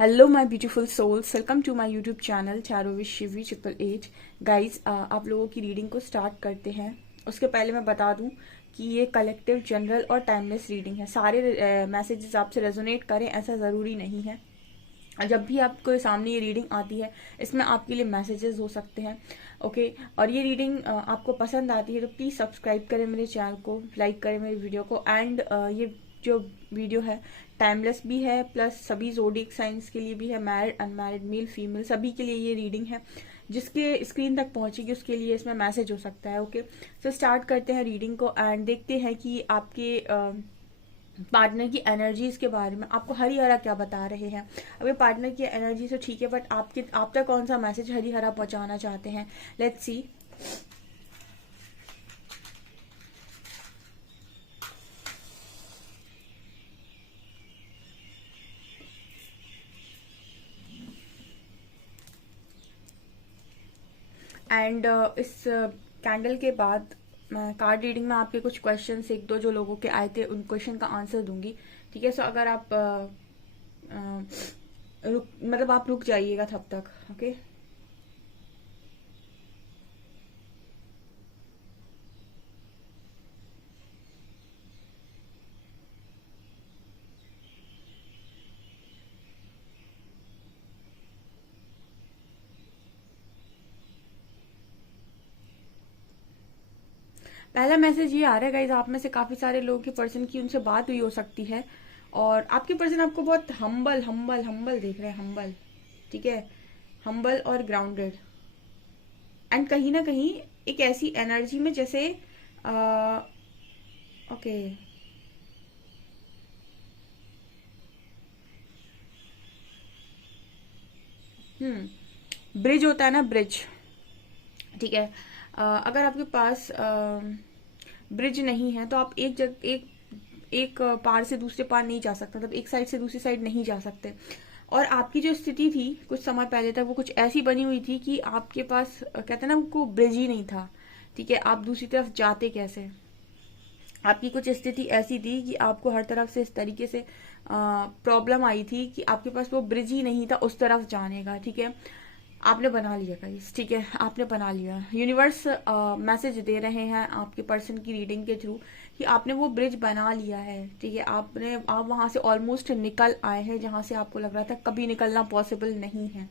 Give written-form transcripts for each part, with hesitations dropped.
Hello my beautiful souls, welcome to my YouTube channel चारों wish Shivi 888। Guys, आप लोगों की रीडिंग को स्टार्ट करते हैं। उसके पहले मैं बता दूं कि ये कलेक्टिव, जनरल और टाइमलेस रीडिंग है। सारे मैसेजेस आपसे रेजोनेट करें ऐसा ज़रूरी नहीं है। जब भी आपको सामने ये रीडिंग आती है, इसमें आपके लिए मैसेजेस हो सकते हैं। ओके, और ये रीडिंग आपको पसंद आती है तो प्लीज़ सब्सक्राइब करें मेरे चैनल को, लाइक करें मेरे वीडियो को। एंड ये जो वीडियो है टाइमलेस भी है, प्लस सभी ज़ोडिएक साइंस के लिए भी है, मैरिड अनमैरिड मेल फीमेल सभी के लिए ये रीडिंग है। जिसके स्क्रीन तक पहुंचेगी उसके लिए इसमें मैसेज हो सकता है। ओके, तो स्टार्ट करते हैं रीडिंग को एंड देखते हैं कि आपके पार्टनर की एनर्जीज के बारे में आपको हरी हरा क्या बता रहे हैं। अभी पार्टनर की एनर्जी तो ठीक है, बट आप तक कौन सा मैसेज हरी हरा पहुंचाना चाहते हैं। Let's see. एंड इस कैंडल के बाद मैं कार्ड रीडिंग में आपके कुछ क्वेश्चन एक दो जो लोगों के आए थे उन क्वेश्चन का आंसर दूंगी। ठीक है, सो अगर आप मतलब आप रुक जाइएगा तब तक। ओके, पहला मैसेज ये आ रहा है गाइज, आप में से काफी सारे लोगों के पर्सन की उनसे बात हुई हो सकती है और आपके पर्सन आपको बहुत हम्बल हम्बल हम्बल देख रहे हैं। हम्बल, ठीक है, हम्बल और ग्राउंडेड। एंड कहीं ना कहीं एक ऐसी एनर्जी में जैसे ओके, ब्रिज होता है ना, ब्रिज। ठीक है, अगर आपके पास ब्रिज नहीं है तो आप एक पार से दूसरे पार नहीं जा सकते, मतलब एक साइड से दूसरी साइड नहीं जा सकते। और आपकी जो स्थिति थी कुछ समय पहले तक वो कुछ ऐसी बनी हुई थी कि आपके पास कहते हैं ना, वो ब्रिज ही नहीं था। ठीक है, आप दूसरी तरफ जाते कैसे। आपकी कुछ स्थिति ऐसी थी कि आपको हर तरफ से इस तरीके से प्रॉब्लम आई थी कि आपके पास वो ब्रिज ही नहीं था उस तरफ जाने का। ठीक है, आपने बना लिया गाइस। ठीक है, आपने बना लिया। यूनिवर्स मैसेज दे रहे हैं आपके पर्सन की रीडिंग के थ्रू कि आपने वो ब्रिज बना लिया है। ठीक है, आप वहां से ऑलमोस्ट निकल आए हैं जहां से आपको लग रहा था कभी निकलना पॉसिबल नहीं है।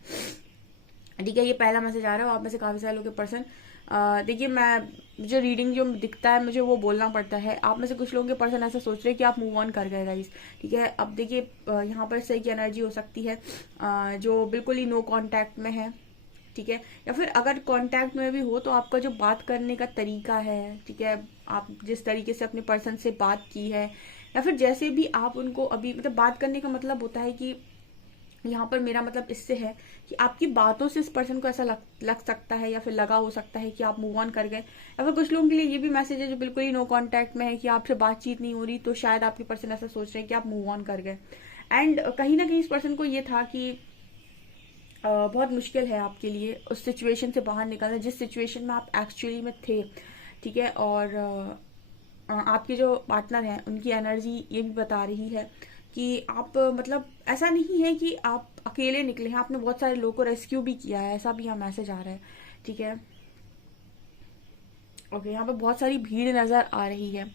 ठीक है, ये पहला मैसेज आ रहा है। आप में से काफी सारे लोग के पर्सन देखिए, मैं मुझे रीडिंग जो दिखता है मुझे वो बोलना पड़ता है। आप में से कुछ लोगों के पर्सन ऐसा सोच रहे हैं कि आप मूव ऑन कर गए गाइस। ठीक है, अब देखिए यहाँ पर सही की एनर्जी हो सकती है जो बिल्कुल ही नो कांटेक्ट में है। ठीक है, या फिर अगर कांटेक्ट में भी हो तो आपका जो बात करने का तरीका है, ठीक है, आप जिस तरीके से अपने पर्सन से बात की है, या फिर जैसे भी आप उनको अभी मतलब बात करने का मतलब होता है कि यहाँ पर मेरा मतलब इससे है कि आपकी बातों से इस पर्सन को ऐसा लग सकता है या फिर लगा हो सकता है कि आप मूव ऑन कर गए। या फिर कुछ लोगों के लिए ये भी मैसेज है जो बिल्कुल ही नो कांटेक्ट में है कि आपसे बातचीत नहीं हो रही, तो शायद आपके पर्सन ऐसा सोच रहे हैं कि आप मूव ऑन कर गए। एंड कहीं ना कहीं इस पर्सन को ये था कि बहुत मुश्किल है आपके लिए उस सिचुएशन से बाहर निकलना जिस सिचुएशन में आप एक्चुअली में थे। ठीक है, और आपके जो पार्टनर हैं उनकी एनर्जी ये भी बता रही है कि आप मतलब ऐसा नहीं है कि आप अकेले निकले हैं, आपने बहुत सारे लोगों को रेस्क्यू भी किया है, ऐसा भी यहाँ मैसेज आ रहा है। ठीक है, ओके, यहाँ पे बहुत सारी भीड़ नजर आ रही है।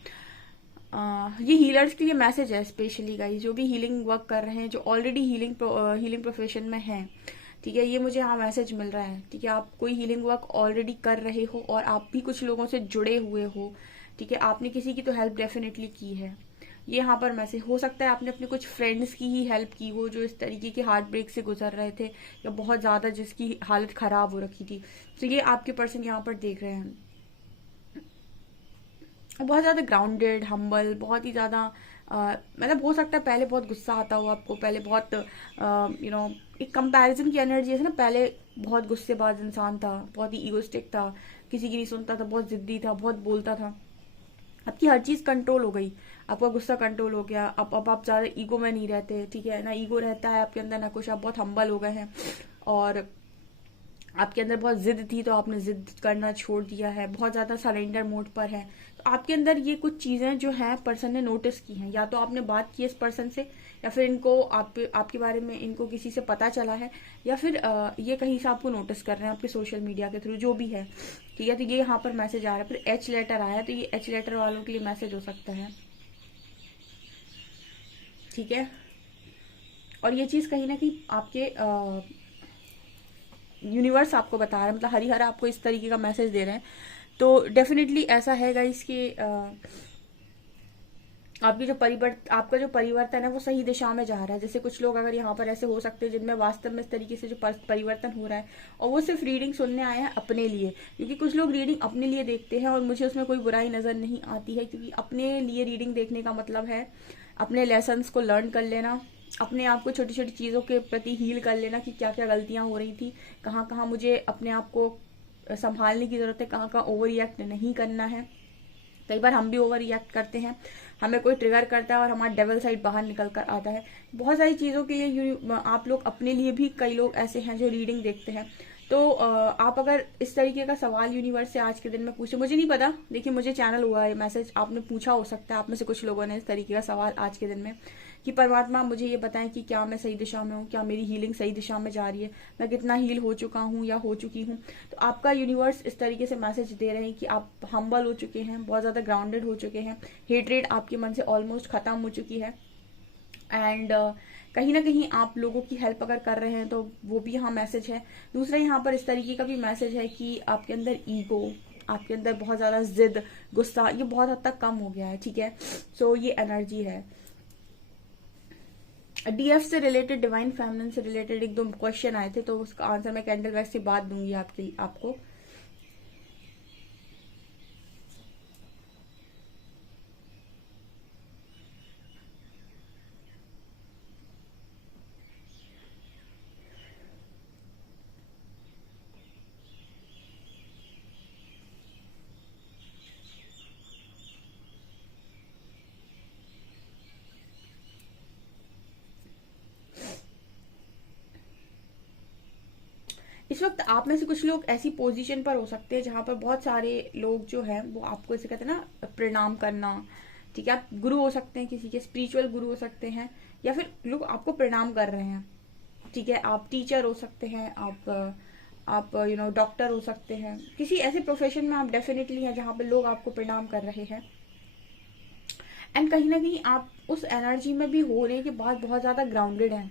ये हीलर्स के लिए मैसेज है स्पेशली गाइस, जो भी हीलिंग वर्क कर रहे हैं, जो ऑलरेडी हीलिंग प्रोफेशन में हैं। ठीक है, ये मुझे यहाँ मैसेज मिल रहा है। ठीक है, आप कोई हीलिंग वर्क ऑलरेडी कर रहे हो और आप भी कुछ लोगों से जुड़े हुए हो। ठीक है, आपने किसी की तो हेल्प डेफिनेटली की है। ये यहाँ पर मैसेज हो सकता है आपने अपने कुछ फ्रेंड्स की ही हेल्प की हो जो इस तरीके के हार्ट ब्रेक से गुजर रहे थे या बहुत ज्यादा जिसकी हालत खराब हो रखी थी। तो ये आपके पर्सन यहाँ पर देख रहे हैं, बहुत ज्यादा ग्राउंडेड, हम्बल, बहुत ही ज्यादा मतलब हो सकता है पहले बहुत गुस्सा आता हो आपको, पहले बहुत एक कंपैरिजन की एनर्जी है ना। पहले बहुत गुस्सेबाज इंसान था, बहुत ही ईगोस्टिक था, किसी की नहीं सुनता था, बहुत जिद्दी था, बहुत बोलता था। आपकी हर चीज कंट्रोल हो गई, आपका गुस्सा कंट्रोल हो गया। अब आप ज्यादा ईगो में नहीं रहते। ठीक है ना, ईगो रहता है आपके अंदर ना कुछ, आप बहुत हम्बल हो गए हैं। और आपके अंदर बहुत जिद थी तो आपने जिद करना छोड़ दिया है, बहुत ज्यादा सरेंडर मोड पर है। तो आपके अंदर ये कुछ चीजें जो है पर्सन ने नोटिस की हैं, या तो आपने बात की इस पर्सन से, या फिर इनको आपके बारे में इनको किसी से पता चला है, या फिर ये कहीं से आपको नोटिस कर रहे हैं आपके सोशल मीडिया के थ्रू, जो भी है। ठीक है, तो ये यहाँ पर मैसेज आ रहा है। फिर एच लेटर आया, तो ये एच लेटर वालों के लिए मैसेज हो सकता है। ठीक है, और ये चीज कहीं ना कहीं आपके यूनिवर्स आपको बता रहा है, मतलब हरिहर आपको इस तरीके का मैसेज दे रहे हैं। तो डेफिनेटली ऐसा है गाइस कि आपका जो परिवर्तन है वो सही दिशा में जा रहा है। जैसे कुछ लोग अगर यहाँ पर ऐसे हो सकते हैं जिनमें वास्तव में इस तरीके से जो परिवर्तन हो रहा है, और वो सिर्फ रीडिंग सुनने आए हैं अपने लिए, क्योंकि कुछ लोग रीडिंग अपने लिए देखते हैं और मुझे उसमें कोई बुराई नजर नहीं आती है, क्योंकि अपने लिए रीडिंग देखने का मतलब है अपने लेसन्स को लर्न कर लेना, अपने आप को छोटी छोटी चीज़ों के प्रति हील कर लेना कि क्या क्या गलतियां हो रही थी, कहाँ कहाँ मुझे अपने आप को संभालने की जरूरत है, कहाँ कहाँ ओवर रिएक्ट नहीं करना है। कई बार हम भी ओवर रिएक्ट करते हैं, हमें कोई ट्रिगर करता है और हमारा डेवल साइड बाहर निकल कर आता है। बहुत सारी चीज़ों के लिए आप लोग अपने लिए भी, कई लोग ऐसे हैं जो रीडिंग देखते हैं। तो आप अगर इस तरीके का सवाल यूनिवर्स से आज के दिन में पूछे, मुझे नहीं पता, देखिए मुझे चैनल हुआ है मैसेज, आपने पूछा हो सकता है, आप में से कुछ लोगों ने इस तरीके का सवाल आज के दिन में कि परमात्मा मुझे ये बताएं कि क्या मैं सही दिशा में हूँ, क्या मेरी हीलिंग सही दिशा में जा रही है, मैं कितना हील हो चुका हूँ या हो चुकी हूँ। तो आपका यूनिवर्स इस तरीके से मैसेज दे रहे हैं कि आप हम्बल हो चुके हैं, बहुत ज्यादा ग्राउंडेड हो चुके हैं, हेट्रेड आपके मन से ऑलमोस्ट खत्म हो चुकी है, एंड कहीं ना कहीं आप लोगों की हेल्प अगर कर रहे हैं तो वो भी यहाँ मैसेज है। दूसरा यहाँ पर इस तरीके का भी मैसेज है कि आपके अंदर ईगो, आपके अंदर बहुत ज्यादा जिद, गुस्सा, ये बहुत हद तक कम हो गया है। ठीक है, सो ये एनर्जी है। डीएफ से रिलेटेड, डिवाइन फेमिनिन से रिलेटेड एक दो क्वेश्चन आए थे, तो उसका आंसर मैं कैंडल वैक्स के बाद दूंगी आपको। इस वक्त आप में से कुछ लोग ऐसी पोजीशन पर हो सकते हैं जहां पर बहुत सारे लोग जो हैं वो आपको ऐसे कहते हैं ना प्रणाम करना। ठीक है, आप गुरु हो सकते हैं, किसी के स्पिरिचुअल गुरु हो सकते हैं, या फिर लोग आपको प्रणाम कर रहे हैं। ठीक है, आप टीचर हो सकते हैं, आप डॉक्टर हो सकते हैं, किसी ऐसे प्रोफेशन में आप डेफिनेटली हैं जहां पर लोग आपको प्रणाम कर रहे हैं। एंड कहीं ना कहीं आप उस एनर्जी में भी हो रहे हैं कि बहुत ज्यादा ग्राउंडेड है।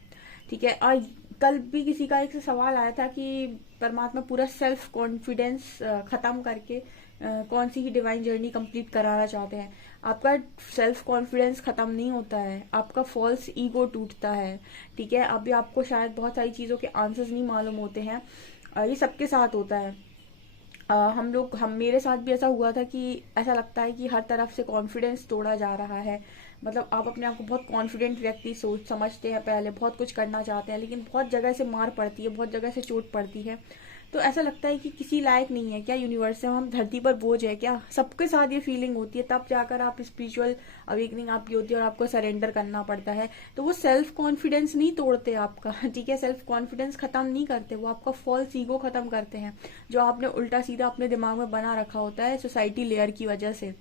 ठीक है, और कल भी किसी का एक सवाल आया था कि परमात्मा पूरा सेल्फ कॉन्फिडेंस खत्म करके कौन सी ही डिवाइन जर्नी कंप्लीट कराना चाहते हैं। आपका सेल्फ कॉन्फिडेंस खत्म नहीं होता है, आपका फॉल्स ईगो टूटता है। ठीक है, अभी आपको शायद बहुत सारी चीजों के आंसर्स नहीं मालूम होते हैं, ये सबके साथ होता है। हम मेरे साथ भी ऐसा हुआ था कि ऐसा लगता है कि हर तरफ से कॉन्फिडेंस तोड़ा जा रहा है। मतलब आप अपने आप को बहुत कॉन्फिडेंट व्यक्ति सोच समझते हैं, पहले बहुत कुछ करना चाहते हैं, लेकिन बहुत जगह से मार पड़ती है, बहुत जगह से चोट पड़ती है, तो ऐसा लगता है कि किसी लायक नहीं है क्या यूनिवर्स से, हम धरती पर बोझ है क्या। सबके साथ ये फीलिंग होती है, तब जाकर आप स्पिरिचुअल अवेकनिंग आपकी होती है और आपको सरेंडर करना पड़ता है। तो वो सेल्फ कॉन्फिडेंस नहीं तोड़ते आपका, ठीक है, सेल्फ कॉन्फिडेंस खत्म नहीं करते, वो आपका फॉल्स ईगो खत्म करते हैं, जो आपने उल्टा सीधा अपने दिमाग में बना रखा होता है सोसाइटी लेयर की वजह से।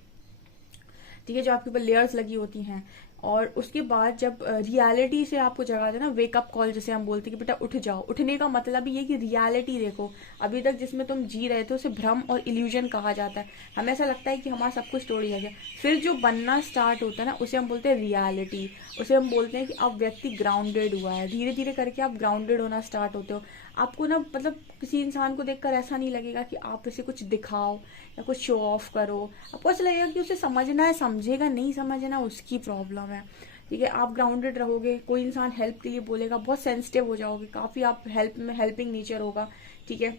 ठीक है, जो आपके ऊपर लेयर्स लगी होती हैं। और उसके बाद जब रियलिटी से आपको जगाते हैं ना, वेकअप कॉल जिसे हम बोलते हैं कि बेटा उठ जाओ, उठने का मतलब ये कि रियलिटी देखो, अभी तक जिसमें तुम जी रहे थे उसे भ्रम और इल्यूजन कहा जाता है। हमें ऐसा लगता है कि हमारा सब कुछ तोड़ दिया गया, फिर जो बनना स्टार्ट होता है ना उसे हम बोलते हैं रियलिटी। उसे हम बोलते हैं कि अब व्यक्ति ग्राउंडेड हुआ है, धीरे धीरे करके आप ग्राउंडेड होना स्टार्ट होते हो। आपको ना मतलब किसी इंसान को देखकर ऐसा नहीं लगेगा कि आप इसे कुछ दिखाओ या कुछ शो ऑफ करो, आपको ऐसा लगेगा कि उसे समझना है, समझेगा, नहीं समझना उसकी प्रॉब्लम है। ठीक है, आप ग्राउंडेड रहोगे, कोई इंसान हेल्प के लिए बोलेगा बहुत सेंसिटिव हो जाओगे, काफी आप हेल्प में हेल्पिंग नेचर होगा। ठीक है,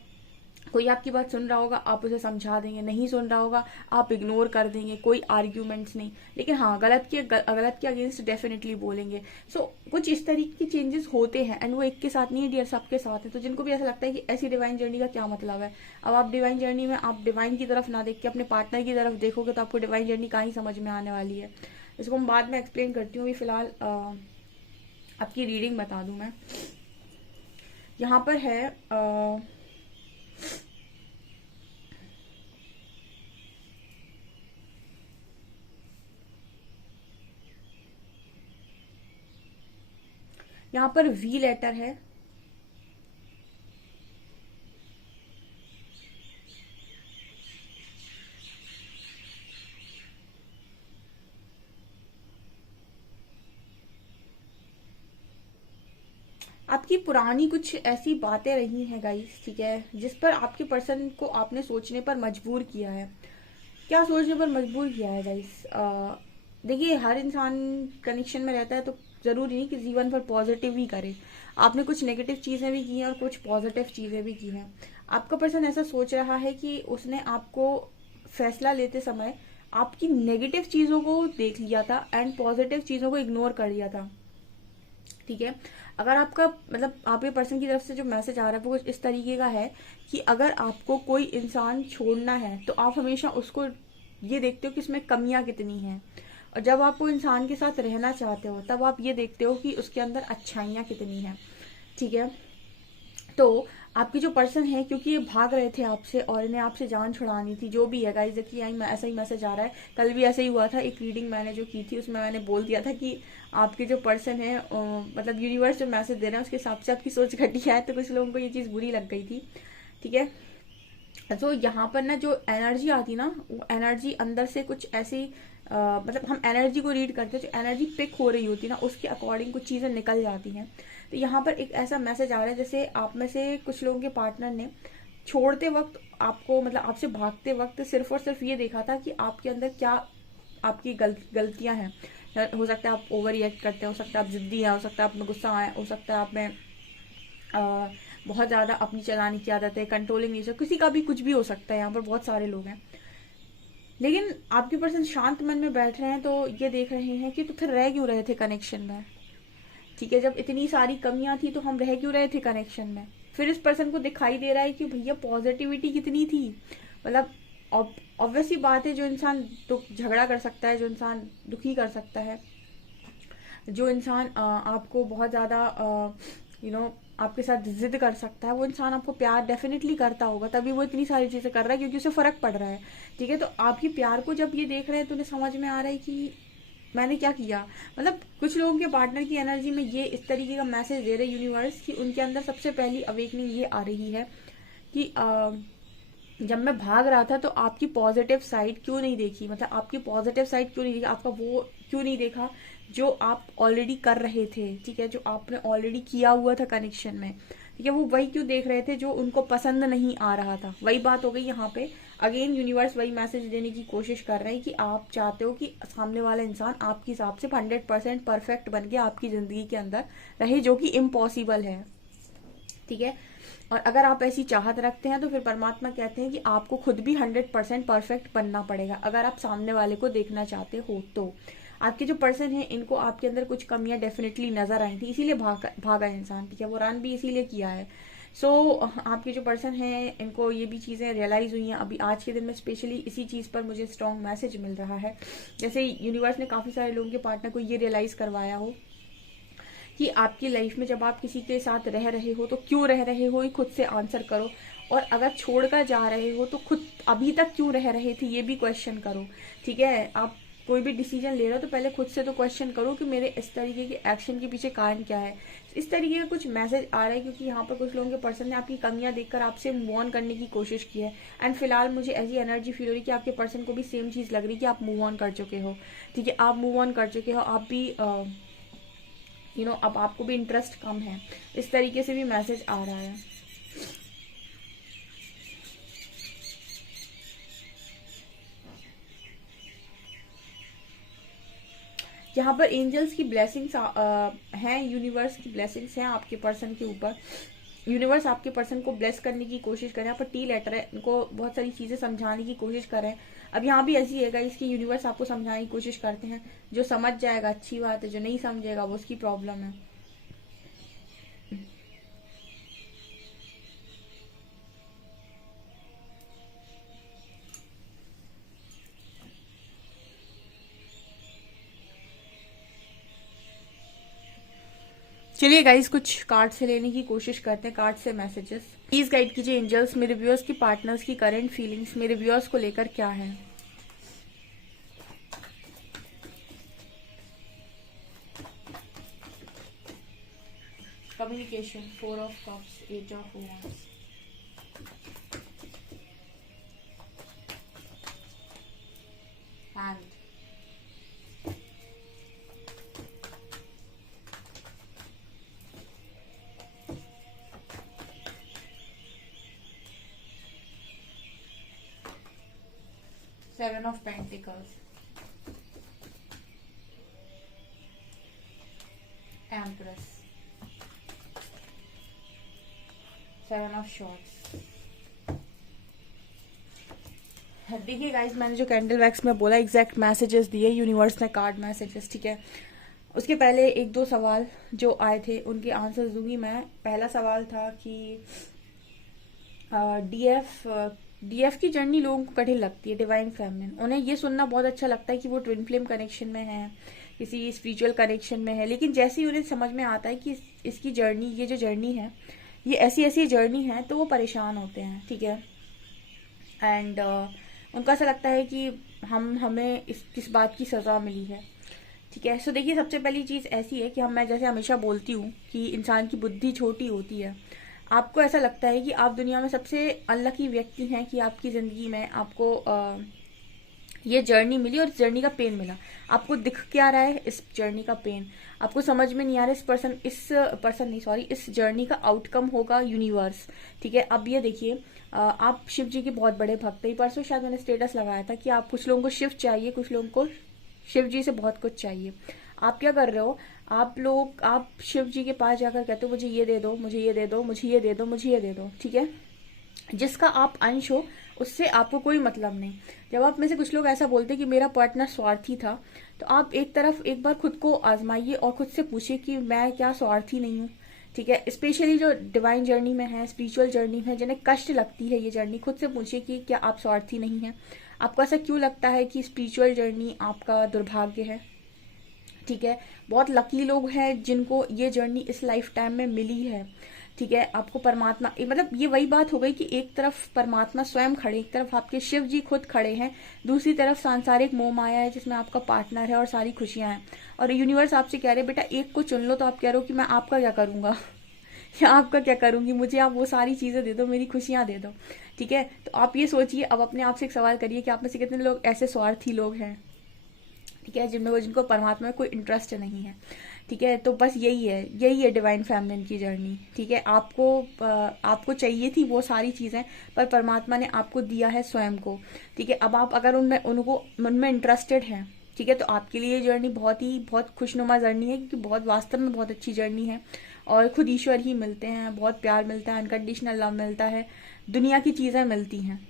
कोई आपकी बात सुन रहा होगा आप उसे समझा देंगे, नहीं सुन रहा होगा आप इग्नोर कर देंगे, कोई आर्ग्यूमेंट्स नहीं, लेकिन हाँ गलत के अगेंस्ट डेफिनेटली बोलेंगे। सो कुछ इस तरीके के चेंजेस होते हैं, एंड वो एक के साथ नहीं है डियर, सबके साथ है। तो जिनको भी ऐसा लगता है कि ऐसी डिवाइन जर्नी का क्या मतलब है, अब आप डिवाइन जर्नी में आप डिवाइन की तरफ ना देख के अपने पार्टनर की तरफ देखोगे तो आपको डिवाइन जर्नी कहाँ ही समझ में आने वाली है। इसको हम बाद में एक्सप्लेन करती हूँ, फिलहाल आपकी रीडिंग बता दूं मैं। यहाँ पर है यहाँ पर वी लेटर है, आपकी पुरानी कुछ ऐसी बातें रही हैं गाइस, ठीक है, जिस पर आपके पर्सन को आपने सोचने पर मजबूर किया है। क्या सोचने पर मजबूर किया है गाइस? देखिए, हर इंसान कनेक्शन में रहता है तो जरूरी नहीं कि जीवन पर पॉजिटिव ही करे। आपने कुछ नेगेटिव चीजें भी की हैं और कुछ पॉजिटिव चीजें भी की हैं। आपका पर्सन ऐसा सोच रहा है कि उसने आपको फैसला लेते समय आपकी नेगेटिव चीजों को देख लिया था एंड पॉजिटिव चीजों को इग्नोर कर लिया था, ठीक है। अगर आपका मतलब आपके पर्सन की तरफ से जो मैसेज आ रहा है वो कुछ इस तरीके का है कि अगर आपको कोई इंसान छोड़ना है तो आप हमेशा उसको ये देखते हो कि उसमें कमियां कितनी हैं, और जब आप वो इंसान के साथ रहना चाहते हो तब आप ये देखते हो कि उसके अंदर अच्छाइयाँ कितनी हैं, ठीक है। तो आपके जो पर्सन है, क्योंकि ये भाग रहे थे आपसे और इन्हें आपसे जान छुड़ानी थी, जो भी है गाइस, देखिए ऐसा ही मैसेज आ रहा है। कल भी ऐसे ही हुआ था, एक रीडिंग मैंने जो की थी उसमें मैंने बोल दिया था कि आपके जो पर्सन है मतलब यूनिवर्स जो मैसेज दे रहे हैं उसके हिसाब से आपकी सोच घटिया है, तो कुछ लोगों को ये चीज़ बुरी लग गई थी, ठीक है। तो यहाँ पर ना जो एनर्जी आती ना, वो एनर्जी अंदर से कुछ ऐसी मतलब हम एनर्जी को रीड करते हैं, जो एनर्जी पिक हो रही होती है ना उसके अकॉर्डिंग कुछ चीज़ें निकल जाती हैं। तो यहाँ पर एक ऐसा मैसेज आ रहा है जैसे आप में से कुछ लोगों के पार्टनर ने छोड़ते वक्त आपको मतलब आपसे भागते वक्त सिर्फ और सिर्फ ये देखा था कि आपके अंदर क्या आपकी गलतियां हैं। हो सकता है आप ओवर रिएक्ट करते हैं, हो सकता है आप जिद्दी हैं, हो सकता है आप में गुस्सा आए, हो सकता है आप में बहुत ज़्यादा अपनी चलाने की आदत है, कंट्रोलिंग नेचर, किसी का भी कुछ भी हो सकता है। यहाँ पर बहुत सारे लोग हैं, लेकिन आपके पर्सन शांत मन में बैठ रहे हैं तो ये देख रहे हैं कि तो फिर रह क्यों रहे थे कनेक्शन में, ठीक है। जब इतनी सारी कमियां थी तो हम रह क्यों रहे थे कनेक्शन में। फिर इस पर्सन को दिखाई दे रहा है कि भैया पॉजिटिविटी कितनी थी। मतलब ऑब्वियसली बात है, जो इंसान तो झगड़ा कर सकता है, जो इंसान दुखी कर सकता है, जो इंसान आपको बहुत ज्यादा आपके साथ जिद कर सकता है, वो इंसान आपको प्यार डेफिनेटली करता होगा, तभी वो इतनी सारी चीजें कर रहा है क्योंकि उसे फर्क पड़ रहा है, ठीक है। तो आपके प्यार को जब ये देख रहे हैं तो उन्हें समझ में आ रहा है कि मैंने क्या किया। मतलब कुछ लोगों के पार्टनर की एनर्जी में ये इस तरीके का मैसेज दे रहे यूनिवर्स कि उनके अंदर सबसे पहली अवेकनिंग ये आ रही है कि जब मैं भाग रहा था तो आपकी पॉजिटिव साइड क्यों नहीं देखी, मतलब आपकी पॉजिटिव साइड क्यों नहीं देखी, आपका वो क्यों नहीं देखा जो आप ऑलरेडी कर रहे थे, ठीक है, जो आपने ऑलरेडी किया हुआ था कनेक्शन में, ठीक है। वो वही क्यों देख रहे थे जो उनको पसंद नहीं आ रहा था। वही बात हो गई यहाँ पे, अगेन यूनिवर्स वही मैसेज देने की कोशिश कर रहे हैं कि आप चाहते हो कि सामने वाला इंसान आपके हिसाब से 100% परफेक्ट बन के आपकी जिंदगी के अंदर रहे, जो कि इम्पॉसिबल है, ठीक है। और अगर आप ऐसी चाहत रखते हैं तो फिर परमात्मा कहते हैं कि आपको खुद भी 100% परफेक्ट बनना पड़ेगा अगर आप सामने वाले को देखना चाहते हो। तो आपके जो पर्सन है इनको आपके अंदर कुछ कमियां डेफिनेटली नजर आई थी, इसीलिए भागा इंसान, ठीक है, वो रन भी इसीलिए किया है। आपके जो पर्सन है इनको ये भी चीजें रियलाइज हुई हैं अभी आज के दिन में, स्पेशली इसी चीज पर मुझे स्ट्रॉन्ग मैसेज मिल रहा है। जैसे यूनिवर्स ने काफी सारे लोगों के पार्टनर को ये रियलाइज करवाया हो कि आपकी लाइफ में जब आप किसी के साथ रह रहे हो तो क्यों रह रहे हो, ये खुद से आंसर करो। और अगर छोड़कर जा रहे हो तो खुद अभी तक क्यों रह रहे थे ये भी क्वेश्चन करो, ठीक है। आप कोई भी डिसीजन ले रहे हो तो पहले खुद से तो क्वेश्चन करो कि मेरे इस तरीके के एक्शन के पीछे कारण क्या है। इस तरीके का कुछ मैसेज आ रहा है क्योंकि यहाँ पर कुछ लोगों के पर्सन ने आपकी कमियां देखकर आपसे मूव ऑन करने की कोशिश की है। एंड फिलहाल मुझे ऐसी एनर्जी फील हो रही है कि आपके पर्सन को भी सेम चीज लग रही है कि आप मूव ऑन कर चुके हो, ठीक है, आप मूव ऑन कर चुके हो, आप भी अब आपको भी इंटरेस्ट कम है, इस तरीके से भी मैसेज आ रहा है। यहाँ पर एंजल्स की ब्लेसिंग्स हैं, यूनिवर्स की ब्लेसिंग्स हैं आपके पर्सन के ऊपर। यूनिवर्स आपके पर्सन को ब्लेस करने की कोशिश कर रहे हैं। यहाँ पर टी लेटर है, इनको बहुत सारी चीजें समझाने की कोशिश कर रहे हैं। अब यहाँ भी ऐसी है इसकी यूनिवर्स आपको समझाने की कोशिश करते हैं, जो समझ जाएगा अच्छी बात है, जो नहीं समझेगा वो उसकी प्रॉब्लम है। चलिए गाइस, कुछ कार्ड से लेने की कोशिश करते हैं, कार्ड से मैसेजेस प्लीज गाइड कीजिए एंजल्स। मेरे व्यूअर्स की पार्टनर्स की करंट फीलिंग्स मेरे व्यूअर्स को लेकर क्या है। communication, 4 of cups, 8 of wands, hand, Seven of Pentacles, Empress, Seven of Swords। देखिए गाइज, मैंने जो कैंडल वैक्स में बोला एग्जैक्ट मैसेजेस दिए यूनिवर्स ने, कार्ड मैसेजेस, ठीक है। उसके पहले एक दो सवाल जो आए थे उनके आंसर्स दूंगी मैं। पहला सवाल था कि डीएफ की जर्नी लोगों को कठिन लगती है, डिवाइन फेमिनिन। उन्हें ये सुनना बहुत अच्छा लगता है कि वो ट्विन फ्लेम कनेक्शन में है, किसी स्पिरिचुअल कनेक्शन में है, लेकिन जैसे ही उन्हें समझ में आता है कि इसकी जर्नी, ये जो जर्नी है ये ऐसी ऐसी जर्नी है, तो वो परेशान होते हैं, ठीक है। एंड उनको ऐसा लगता है कि हमें किस बात की सज़ा मिली है, ठीक है। सो देखिए, सबसे पहली चीज़ ऐसी है कि मैं जैसे हमेशा बोलती हूँ कि इंसान की बुद्धि छोटी होती है। आपको ऐसा लगता है कि आप दुनिया में सबसे अनलकी व्यक्ति हैं कि आपकी ज़िंदगी में आपको ये जर्नी मिली और इस जर्नी का पेन मिला। आपको दिख क्या रहा है? इस जर्नी का पेन। आपको समझ में नहीं आ रहा इस जर्नी का आउटकम होगा यूनिवर्स, ठीक है। अब ये देखिए, आप शिव जी के बहुत बड़े भक्त हैं। परसों शायद मैंने स्टेटस लगाया था कि आप, कुछ लोगों को शिव चाहिए, कुछ लोगों को शिव जी से बहुत कुछ चाहिए। आप क्या कर रहे हो? आप शिव जी के पास जाकर कहते हो मुझे ये दे दो, मुझे ये दे दो, मुझे ये दे दो, मुझे ये दे दो, ठीक है। जिसका आप अंश हो उससे आपको कोई मतलब नहीं। जब आप में से कुछ लोग ऐसा बोलते कि मेरा पार्टनर स्वार्थी था, तो आप एक बार खुद को आजमाइए और खुद से पूछिए कि मैं क्या स्वार्थी नहीं हूँ, ठीक है। स्पेशली जो डिवाइन जर्नी में है, स्पिरिचुअल जर्नी में, जिन्हें कष्ट लगती है ये जर्नी, खुद से पूछिए कि क्या आप स्वार्थी नहीं है। आपको ऐसा क्यों लगता है कि स्पिरिचुअल जर्नी आपका दुर्भाग्य है, ठीक है। बहुत लकी लोग हैं जिनको ये जर्नी इस लाइफ टाइम में मिली है, ठीक है। आपको परमात्मा, मतलब ये वही बात हो गई कि एक तरफ परमात्मा स्वयं खड़े, एक तरफ आपके शिव जी खुद खड़े हैं, दूसरी तरफ सांसारिक मोह माया है जिसमें आपका पार्टनर है और सारी खुशियां हैं। और यूनिवर्स आपसे कह रहे बेटा एक को चुन लो, तो आप कह रहे हो कि मैं आपका क्या करूंगा या आपका क्या करूंगी, मुझे आप वो सारी चीजें दे दो, मेरी खुशियां दे दो, ठीक है। तो आप ये सोचिए, अब अपने आप से एक सवाल करिए कि आप में से कितने लोग ऐसे स्वार्थी लोग हैं, ठीक है, जिनको परमात्मा में कोई इंटरेस्ट नहीं है, ठीक है। तो बस यही है डिवाइन फेमिनिन की जर्नी, ठीक है। आपको चाहिए थी वो सारी चीजें, पर परमात्मा ने आपको दिया है स्वयं को, ठीक है। अब आप अगर उनमें इंटरेस्टेड हैं, ठीक है, तो आपके लिए ये जर्नी बहुत खुशनुमा जर्नी है, क्योंकि वास्तव में बहुत अच्छी जर्नी है। और खुद ईश्वर ही मिलते हैं, बहुत प्यार मिलता है, अनकंडीशनल लव मिलता है, दुनिया की चीजें मिलती हैं,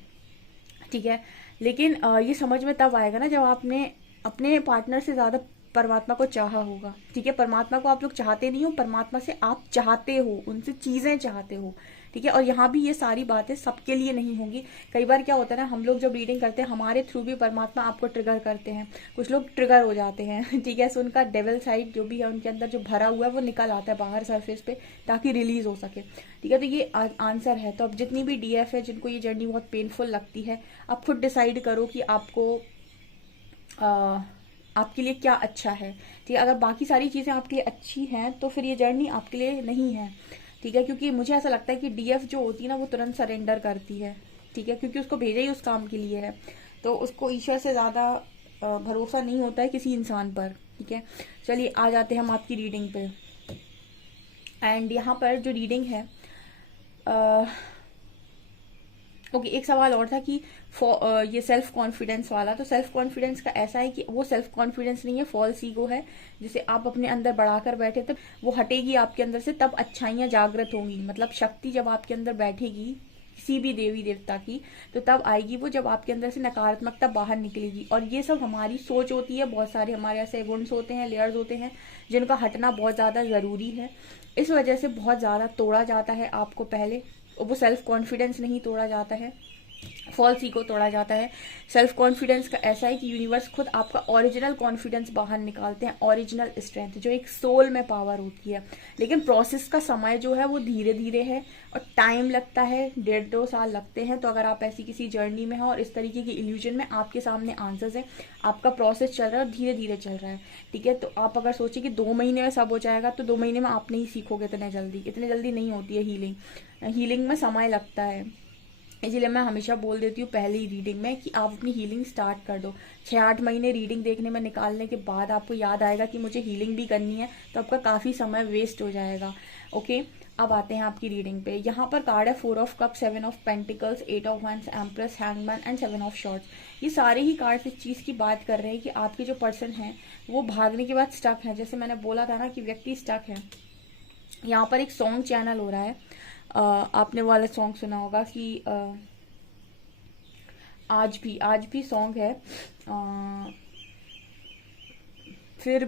ठीक है। लेकिन ये समझ में तब आएगा ना जब आपने अपने पार्टनर से ज्यादा परमात्मा को चाहा होगा, ठीक है। परमात्मा को आप लोग चाहते नहीं हो, परमात्मा से आप चाहते हो, उनसे चीजें चाहते हो, ठीक है। और यहाँ भी ये सारी बातें सबके लिए नहीं होंगी। कई बार क्या होता है ना, हम लोग जब रीडिंग करते हैं हमारे थ्रू भी परमात्मा आपको ट्रिगर करते हैं, कुछ लोग ट्रिगर हो जाते हैं, ठीक है। सो उनका डेविल साइड जो भी है उनके अंदर जो भरा हुआ है वो निकल आता है बाहर सरफेस पे, ताकि रिलीज हो सके, ठीक है। तो ये आंसर है। तो अब जितनी भी डीएफ है जिनको ये जर्नी बहुत पेनफुल लगती है, आप खुद डिसाइड करो कि आपके लिए क्या अच्छा है, ठीक है। अगर बाकी सारी चीजें आपके लिए अच्छी हैं तो फिर ये जर्नी आपके लिए नहीं है, ठीक है। क्योंकि मुझे ऐसा लगता है कि डीएफ जो होती है ना वो तुरंत सरेंडर करती है, ठीक है, क्योंकि उसको भेजा ही उस काम के लिए है, तो उसको ईश्वर से ज्यादा भरोसा नहीं होता है किसी इंसान पर, ठीक है। चलिए आ जाते हैं हम आपकी रीडिंग पे। एंड यहाँ पर जो रीडिंग है, ओके, एक सवाल और था कि ये सेल्फ कॉन्फिडेंस वाला। तो सेल्फ कॉन्फिडेंस का ऐसा है कि वो सेल्फ कॉन्फिडेंस नहीं है, फॉल्स ईगो है, जिसे आप अपने अंदर बढ़ाकर बैठे, तब वो हटेगी आपके अंदर से, तब अच्छाइयां जागृत होंगी। मतलब शक्ति जब आपके अंदर बैठेगी किसी भी देवी देवता की, तो तब आएगी वो जब आपके अंदर से नकारात्मकता बाहर निकलेगी। और ये सब हमारी सोच होती है, बहुत सारे हमारे ऐसे गुण्स होते हैं, लेयर्स होते हैं, जिनका हटना बहुत ज्यादा जरूरी है। इस वजह से बहुत ज्यादा तोड़ा जाता है आपको पहले, वो सेल्फ कॉन्फिडेंस नहीं तोड़ा जाता है, फॉल्स ईगो तोड़ा जाता है। सेल्फ कॉन्फिडेंस का ऐसा है कि यूनिवर्स खुद आपका ओरिजिनल कॉन्फिडेंस बाहर निकालते हैं, ओरिजिनल स्ट्रेंथ जो एक सोल में पावर होती है। लेकिन प्रोसेस का समय जो है वो धीरे धीरे है और टाइम लगता है, 1.5-2 साल लगते हैं। तो अगर आप ऐसी किसी जर्नी में हो और इस तरीके की इल्यूजन में आपके सामने आंसर्स है, आपका प्रोसेस चल रहा है और धीरे धीरे चल रहा है, ठीक है। तो आप अगर सोचिए कि 2 महीने में सब हो जाएगा, तो 2 महीने में आप नहीं सीखोगे इतने जल्दी नहीं होती है हीलिंग में समय लगता है। इसीलिए मैं हमेशा बोल देती हूँ पहली रीडिंग में कि आप अपनी हीलिंग स्टार्ट कर दो। 6-8 महीने रीडिंग देखने में निकालने के बाद आपको याद आएगा कि मुझे हीलिंग भी करनी है, तो आपका काफ़ी समय वेस्ट हो जाएगा। ओके, अब आते हैं आपकी रीडिंग पे। यहाँ पर कार्ड है 4 of cups, 7 of pentacles, 8 of wands, empress, hangman and 7 of swords. ये सारे ही कार्ड इस चीज़ की बात कर रहे हैं कि आपके जो पर्सन हैं वो भागने के बाद स्टक है। जैसे मैंने बोला था ना कि व्यक्ति स्टक है। यहाँ पर एक सॉन्ग चैनल हो रहा है, आपने वाला सॉन्ग सुना होगा कि आज भी सॉन्ग है, फिर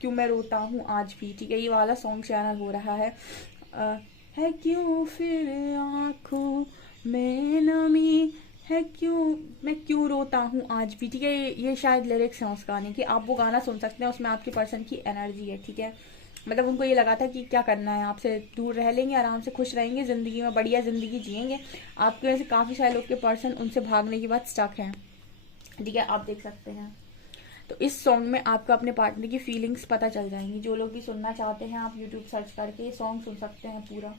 क्यों मैं रोता हूँ आज भी, ठीक है। ये वाला सॉन्ग चैनल हो रहा है क्यों फिर आंखों में नमी है, मैं क्यों रोता हूँ आज भी, ठीक है। ये शायद लिरिक्स हैं उस गाने की, आप वो गाना सुन सकते हैं। उसमें आपके पर्सन की एनर्जी है, ठीक है। मतलब उनको ये लगा था कि क्या करना है, आपसे दूर रह लेंगे, आराम से खुश रहेंगे, जिंदगी में बढ़िया जिंदगी जिएंगे। आपके वजह से काफ़ी सारे लोग के पर्सन उनसे भागने के बाद स्टक हैं, ठीक है, आप देख सकते हैं। तो इस सॉन्ग में आपको अपने पार्टनर की फीलिंग्स पता चल जाएंगी। जो लोग भी सुनना चाहते हैं आप यूट्यूब सर्च करके ये सॉन्ग सुन सकते हैं पूरा।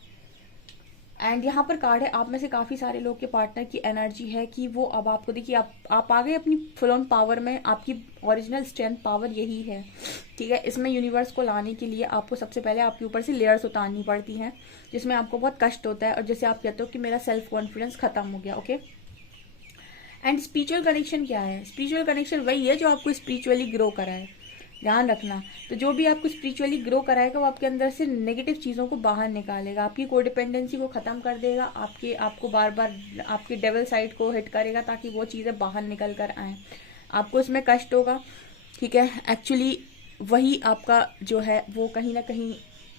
एंड यहाँ पर कार्ड है, आप में से काफ़ी सारे लोग के पार्टनर की एनर्जी है कि वो अब आपको देखिए, आप आ गए अपनी फुल ऑन पावर में। आपकी ओरिजिनल स्ट्रेंथ पावर यही है, ठीक है। इसमें यूनिवर्स को लाने के लिए आपको सबसे पहले आपके ऊपर से लेयर्स उतारनी पड़ती हैं, जिसमें आपको बहुत कष्ट होता है और जैसे आप कहते हो कि मेरा सेल्फ कॉन्फिडेंस खत्म हो गया। ओके, एंड स्पिरिचुअल कनेक्शन क्या है? स्पिरिचुअल कनेक्शन वही है जो आपको स्पिरिचुअली ग्रो कराए, ध्यान रखना। तो जो भी आपको स्पिरिचुअली ग्रो कराएगा वो आपके अंदर से नेगेटिव चीज़ों को बाहर निकालेगा, आपकी कोडिपेंडेंसी को ख़त्म कर देगा, आपको बार बार आपकी डेविल साइड को हिट करेगा ताकि वो चीज़ें बाहर निकल कर आएँ। आपको इसमें कष्ट होगा, ठीक है। एक्चुअली वही आपका जो है वो कहीं ना कहीं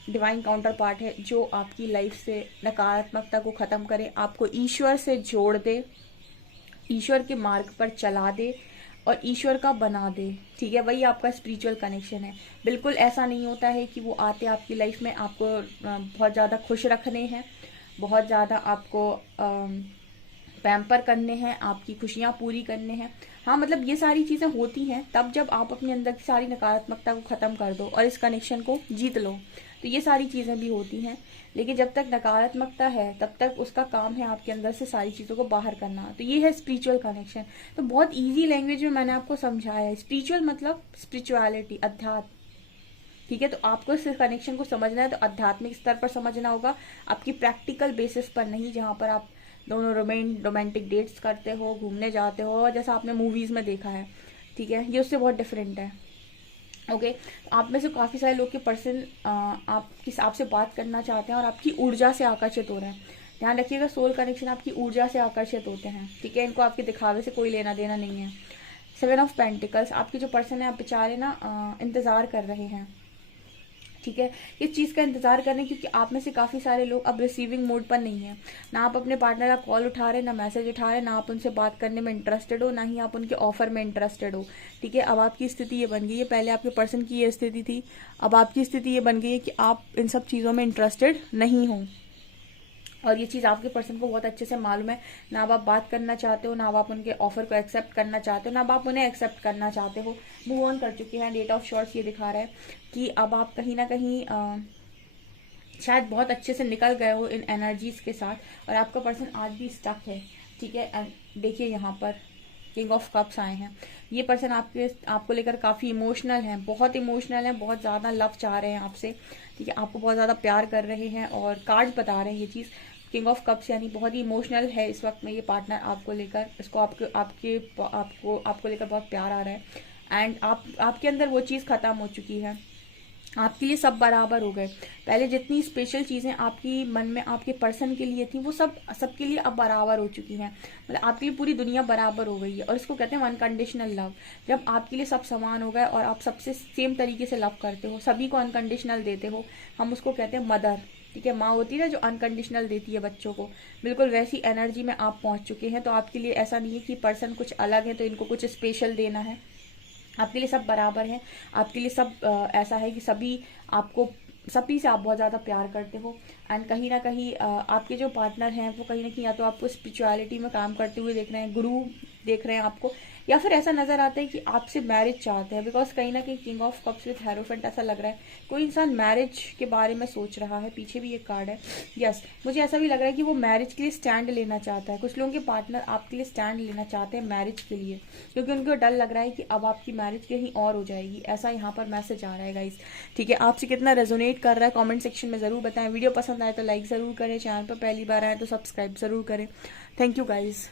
डिवाइन काउंटर पार्ट है जो आपकी लाइफ से नकारात्मकता को ख़त्म करे, आपको ईश्वर से जोड़ दे, ईश्वर के मार्ग पर चला दे और ईश्वर का बना दे, ठीक है। वही आपका स्पिरिचुअल कनेक्शन है। बिल्कुल ऐसा नहीं होता है कि वो आते आपकी लाइफ में आपको बहुत ज़्यादा खुश रखने हैं, बहुत ज़्यादा आपको पैम्पर करने हैं, आपकी खुशियाँ पूरी करने हैं। हाँ, मतलब ये सारी चीज़ें होती हैं तब जब आप अपने अंदर की सारी नकारात्मकता को ख़त्म कर दो और इस कनेक्शन को जीत लो, तो ये सारी चीज़ें भी होती हैं। लेकिन जब तक नकारात्मकता है तब तक उसका काम है आपके अंदर से सारी चीज़ों को बाहर करना। तो ये है स्पिरिचुअल कनेक्शन। तो बहुत इजी लैंग्वेज में मैंने आपको समझाया है। स्पिरिचुअल मतलब स्पिरिचुअलिटी, अध्यात्म, ठीक है। तो आपको इस कनेक्शन को समझना है तो आध्यात्मिक स्तर पर समझना होगा, आपकी प्रैक्टिकल बेसिस पर नहीं, जहाँ पर आप दोनों रोमांटिक डेट्स करते हो, घूमने जाते हो, जैसा आपने मूवीज़ में देखा है, ठीक है। ये उससे बहुत डिफरेंट है। ओके, आप में से काफ़ी सारे लोग के पर्सन आपसे बात करना चाहते हैं और आपकी ऊर्जा से आकर्षित हो रहे हैं। ध्यान रखिएगा, सोल कनेक्शन आपकी ऊर्जा से आकर्षित होते हैं, ठीक है। इनको आपके दिखावे से कोई लेना देना नहीं है। 7 ऑफ पेंटिकल्स, आपके जो पर्सन है आप बेचारे ना इंतज़ार कर रहे हैं, ठीक है। इस चीज़ का इंतजार करें क्योंकि आप में से काफ़ी सारे लोग अब रिसीविंग मोड पर नहीं है। ना आप अपने पार्टनर का कॉल उठा रहे, ना मैसेज उठा रहे, ना आप उनसे बात करने में इंटरेस्टेड हो, ना ही आप उनके ऑफर में इंटरेस्टेड हो, ठीक है। अब आपकी स्थिति ये बन गई है, पहले आपके पर्सन की ये स्थिति थी, अब आपकी स्थिति ये बन गई है कि आप इन सब चीज़ों में इंटरेस्टेड नहीं हो। और ये चीज़ आपके पर्सन को बहुत अच्छे से मालूम है। ना अब आप बात करना चाहते हो, ना अब आप उनके ऑफर को एक्सेप्ट करना चाहते हो, ना अब आप उन्हें एक्सेप्ट करना चाहते हो, मूव ऑन कर चुके हैं। 8 ऑफ शॉर्ट्स ये दिखा रहा है कि अब आप कहीं ना कहीं शायद बहुत अच्छे से निकल गए हो इन एनर्जीज के साथ और आपका पर्सन आज भी स्टक है, ठीक है। देखिए यहाँ पर किंग ऑफ कप्स आए हैं। ये पर्सन आपको लेकर काफ़ी इमोशनल हैं, बहुत इमोशनल हैं, बहुत ज़्यादा लव चाह रहे हैं आपसे, ठीक है। आपको बहुत ज़्यादा प्यार कर रहे हैं और कार्ड्स बता रहे हैं ये चीज़। किंग ऑफ कप्स यानी बहुत ही इमोशनल है इस वक्त में ये पार्टनर आपको लेकर, इसको आपको लेकर बहुत प्यार आ रहा है। एंड आपके अंदर वो चीज़ ख़त्म हो चुकी है, आपके लिए सब बराबर हो गए। पहले जितनी स्पेशल चीज़ें आपकी मन में आपके पर्सन के लिए थी वो सबके लिए अब बराबर हो चुकी हैं। मतलब आपके लिए पूरी दुनिया बराबर हो गई है और इसको कहते हैं अनकंडीशनल लव। जब आपके लिए सब समान हो गए और आप सबसे सेम तरीके से लव करते हो, सभी को अनकंडीशनल देते हो, हम उसको कहते हैं मदर, ठीक है, माँ होती है ना जो अनकंडीशनल देती है बच्चों को, बिल्कुल वैसी एनर्जी में आप पहुंच चुके हैं। तो आपके लिए ऐसा नहीं है कि पर्सन कुछ अलग है तो इनको कुछ स्पेशल देना है, आपके लिए सब बराबर है। आपके लिए सब ऐसा है कि सभी आपको, सभी से आप बहुत ज़्यादा प्यार करते हो। एंड कहीं ना कहीं आपके जो पार्टनर हैं वो कहीं ना कहीं या तो आपको स्पिरिचुअलिटी में काम करते हुए देख रहे हैं, गुरु देख रहे हैं आपको, या फिर ऐसा नजर आता है कि आपसे मैरिज चाहते हैं। बिकॉज कहीं ना कहीं king of cups with hierophant ऐसा लग रहा है कोई इंसान मैरिज के बारे में सोच रहा है। पीछे भी एक कार्ड है, यस मुझे ऐसा भी लग रहा है कि वो मैरिज के लिए स्टैंड लेना चाहता है। कुछ लोगों के पार्टनर आपके लिए स्टैंड लेना चाहते हैं मैरिज के लिए, क्योंकि उनको डर लग रहा है कि अब आपकी मैरिज कहीं और हो जाएगी। ऐसा यहाँ पर मैसेज आ रहा है गाइस। ठीक है, आपसे कितना रेजोनेट कर रहा है कमेंट सेक्शन में ज़रूर बताएं। वीडियो पसंद आए तो लाइक ज़रूर करें, चैनल पर पहली बार आए तो सब्सक्राइब ज़रूर करें। Thank you guys.